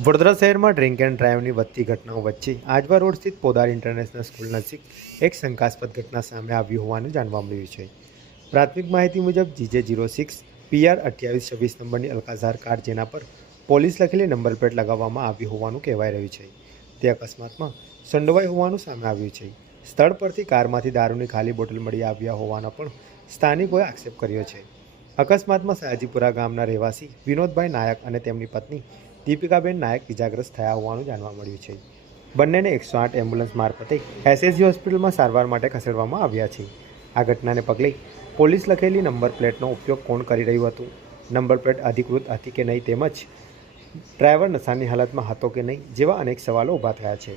વડોદરા શહેરમાં drink and ડ્રાઈવની વધતી ઘટનાઓ વચ્ચે આજવા રોડ સ્થિત પોદાર ઇન્ટરનેશનલ સ્કૂલ નજીક એક શંકાસ્પદ ઘટના સામે આવી હોવાનું જાણવા મળ્યું છે। પ્રાથમિક માહિતી મુજબ GJ06 PR 2826 નંબરની અલકાઝાર કાર જેના પર પોલીસ લખેલી નંબર પ્લેટ લગાવવામાં આવી હોવાનું કહેવાઈ રહ્યું છે, તે અકસ્માતમાં સંડોવાઈ હોવાનું સામે આવ્યું છે। સ્થળ પરથી કારમાંથી દારૂની ખાલી બોટલ મળી આવ્યા હોવાનો પણ સ્થાનિકોએ આક્ષેપ કર્યો છે। અકસ્માતમાં સયાજીપુરા ગામના રહેવાસી વિનોદભાઈ નાયક અને તેમની પત્ની દીપિકાબેન નાયક ઇજાગ્રસ્ત થયા હોવાનું જાણવા મળ્યું છે। બંનેને 108 એમ્બ્યુલન્સ મારફતે SSG હોસ્પિટલમાં સારવાર માટે ખસેડવામાં આવ્યા છે। આ ઘટનાને પગલે પોલીસ લખેલી નંબર પ્લેટનો ઉપયોગ કોણ કરી રહ્યું હતું, નંબર પ્લેટ અધિકૃત હતી કે નહીં, તેમજ ડ્રાઈવર નશાની હાલતમાં હતો કે નહીં જેવા અનેક સવાલો ઊભા થયા છે।